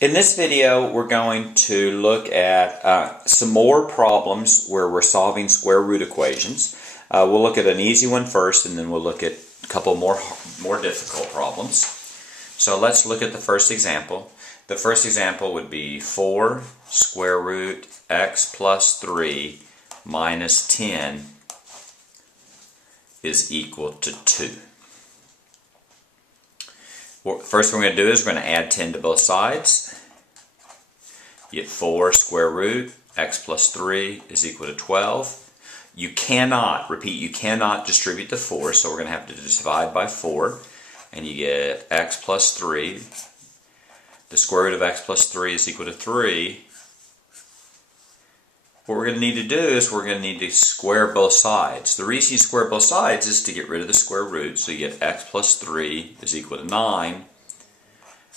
In this video, we're going to look at some more problems where we're solving square root equations. We'll look at an easy one first, and then we'll look at a couple more difficult problems. So let's look at the first example. The first example would be 4 square root x plus 3 minus 10 is equal to 2. First what we're going to do is we're going to add 10 to both sides. You get 4 square root x plus 3 is equal to 12. You cannot, repeat, you cannot distribute the 4, so we're going to have to divide by 4. And you get x plus 3. The square root of x plus 3 is equal to 3. What we're going to need to do is we're going to need to square both sides. The reason you square both sides is to get rid of the square root. So you get x plus 3 is equal to 9.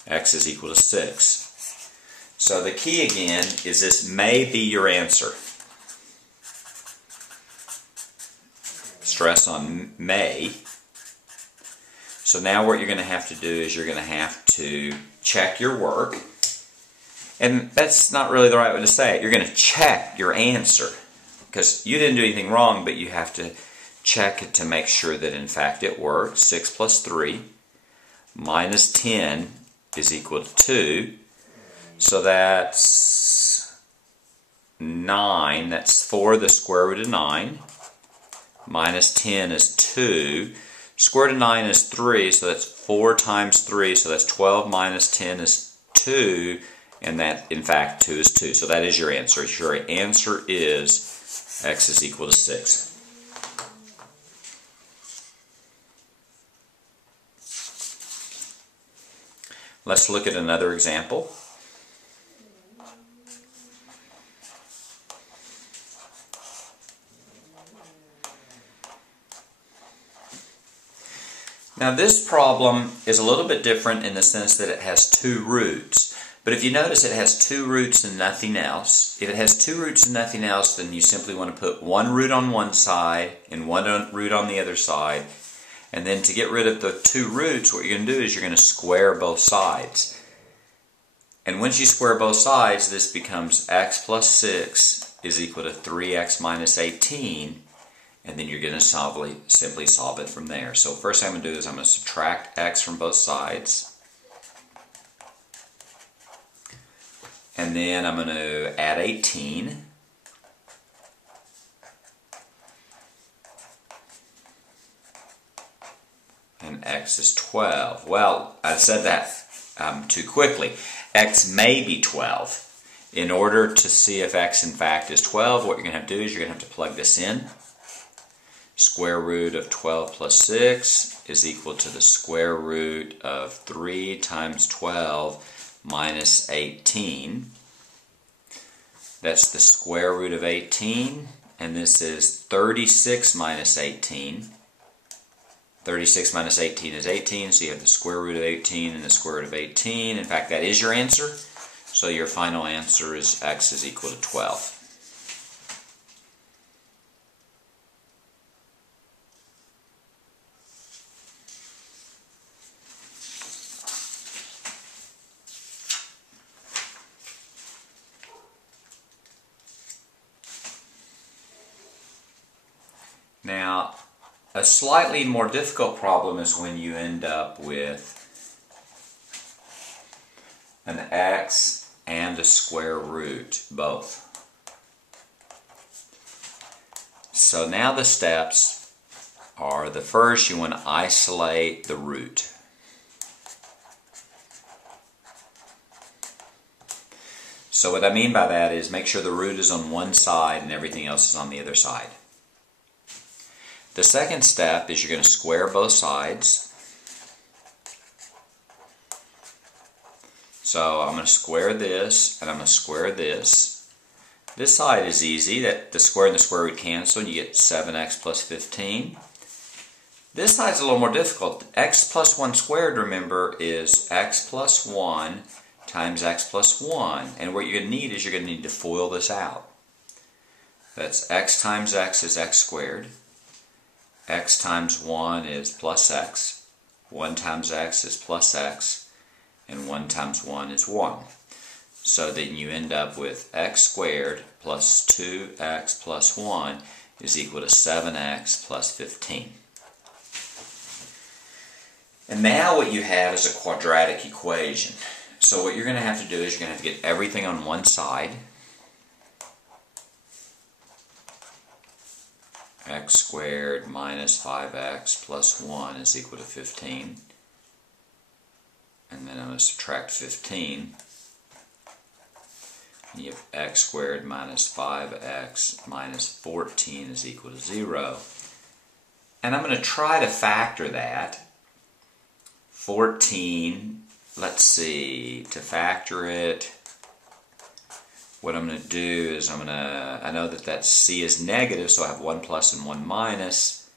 X is equal to 6. So the key again is this may be your answer. Stress on may. So now what you're going to have to do is you're going to have to check your work. And that's not really the right way to say it. You're going to check your answer. Because you didn't do anything wrong, but you have to check it to make sure that in fact it worked. 6 plus 3 minus 10 is equal to 2. So that's 9. That's 4 the square root of 9. Minus 10 is 2. Square root of 9 is 3, so that's 4 times 3, so that's 12 minus 10 is 2. And that, in fact, 2 is 2. So that is your answer. Your answer is x is equal to 6. Let's look at another example. Now this problem is a little bit different in the sense that it has 2 roots. But if you notice it has 2 roots and nothing else, if it has 2 roots and nothing else, then you simply want to put 1 root on one side and 1 root on the other side. And then to get rid of the 2 roots, what you're going to do is you're going to square both sides. And once you square both sides, this becomes x plus 6 is equal to 3x minus 18. And then you're going to simply solve it from there. So first thing I'm going to do is I'm going to subtract x from both sides. And then I'm going to add 18. And x is 12. Well, I said that too quickly. X may be 12. In order to see if x in fact is 12, what you're going to have to do is you're going to have to plug this in. Square root of 12 plus 6 is equal to the square root of 3 times 12 minus 18. That's the square root of 18, and this is 36 minus 18. 36 minus 18 is 18, so you have the square root of 18 and the square root of 18. In fact, that is your answer. So your final answer is x is equal to 12. Now, a slightly more difficult problem is when you end up with an x and a square root, both. So now the steps are, the first you want to isolate the root. So what I mean by that is make sure the root is on one side and everything else is on the other side. The second step is you're going to square both sides. So I'm going to square this and I'm going to square this. This side is easy, that the square and the square root cancel and you get 7x plus 15. This side's a little more difficult. X plus 1 squared, remember, is x plus 1 times x plus 1. And what you're going to need is you're going to need to FOIL this out. That's x times x is x squared. X times 1 is plus x. 1 times x is plus x. And 1 times 1 is 1. So then you end up with x squared plus 2x plus 1 is equal to 7x plus 15. And now what you have is a quadratic equation. So what you're going to have to do is you're going to have to get everything on one side. X squared minus 5x plus 1 is equal to 15. And then I'm going to subtract 15. And you have x squared minus 5x minus 14 is equal to 0. And I'm going to try to factor that. 14, let's see, to factor it, what I'm going to do is I know that c is negative, so I have 1 plus and 1 minus.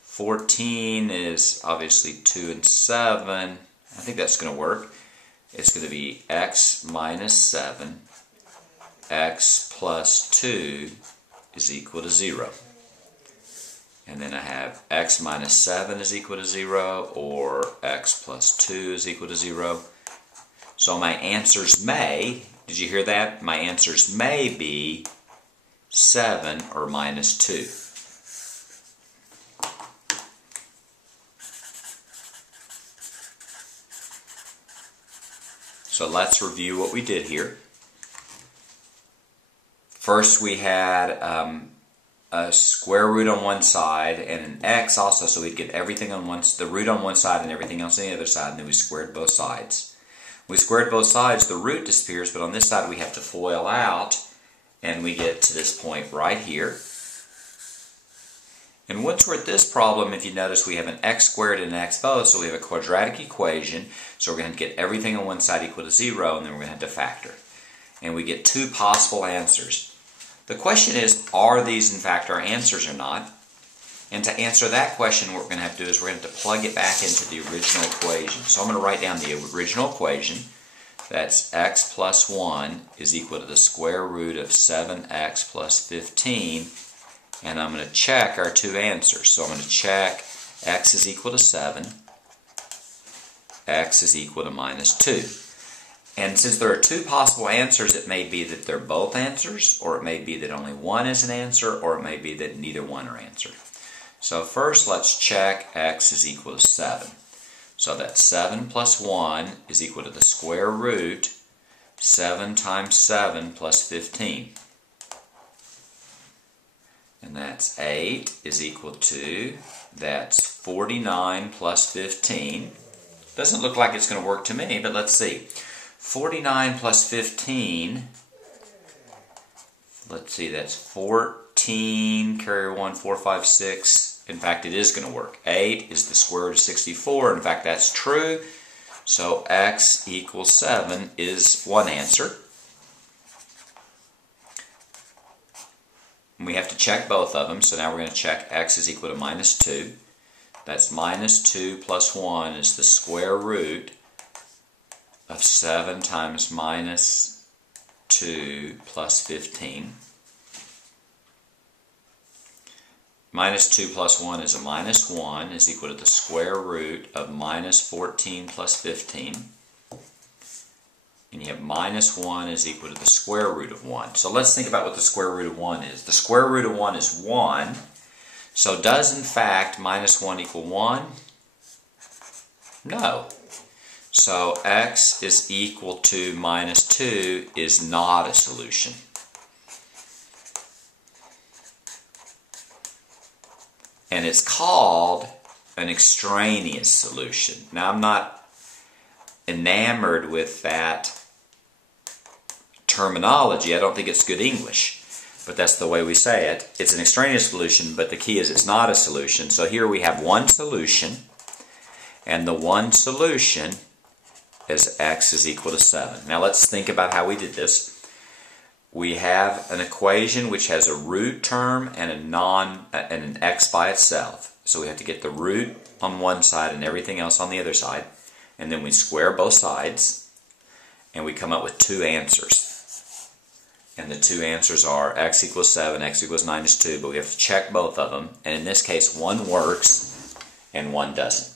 14 is obviously 2 and 7. I think that's going to work. It's going to be x minus 7, x plus 2 is equal to 0. And then I have x minus 7 is equal to 0, or x plus 2 is equal to 0. So my answers may, did you hear that? My answers may be 7 or minus 2. So let's review what we did here. First we had a square root on one side and an x also, so we'd get everything on the root on one side and everything else on the other side, and then we squared both sides. We squared both sides, the root disappears, but on this side we have to FOIL out, and we get to this point right here. And once we're at this problem, if you notice, we have an x squared and an x both, so we have a quadratic equation, so we're going to get everything on one side equal to 0, and then we're going to have to factor. And we get two possible answers. The question is, are these in fact our answers or not? And to answer that question, what we're going to have to do is we're going to have to plug it back into the original equation. So I'm going to write down the original equation. That's x plus 1 is equal to the square root of 7x plus 15. And I'm going to check our two answers. So I'm going to check x is equal to 7, x is equal to minus 2. And since there are two possible answers, it may be that they're both answers, or it may be that only one is an answer, or it may be that neither one are answered. So first let's check x is equal to 7. So that's 7 plus 1 is equal to the square root 7 times 7 plus 15. And that's 8 is equal to, that's 49 plus 15. Doesn't look like it's going to work to me, but let's see. 49 plus 15, let's see, that's 14, carry 1, 4, 5, 6. In fact, it is going to work. 8 is the square root of 64. In fact, that's true. So x equals 7 is one answer. And we have to check both of them, so now we're going to check x is equal to minus 2. That's minus 2 plus 1 is the square root of 7 times minus 2 plus 15. Minus 2 plus 1 is a minus 1 is equal to the square root of minus 14 plus 15. And you have minus 1 is equal to the square root of 1. So let's think about what the square root of 1 is. The square root of 1 is 1. So does in fact minus 1 equal 1? No. So x is equal to minus 2 is not a solution. And it's called an extraneous solution. Now I'm not enamored with that terminology. I don't think it's good English, but that's the way we say it. It's an extraneous solution, but the key is it's not a solution. So here we have one solution, and the one solution is x is equal to 7. Now let's think about how we did this. We have an equation which has a root term and an x by itself. So we have to get the root on one side and everything else on the other side. And then we square both sides, and we come up with two answers. And the two answers are x equals 7, x equals minus 2, but we have to check both of them. And in this case, one works and one doesn't.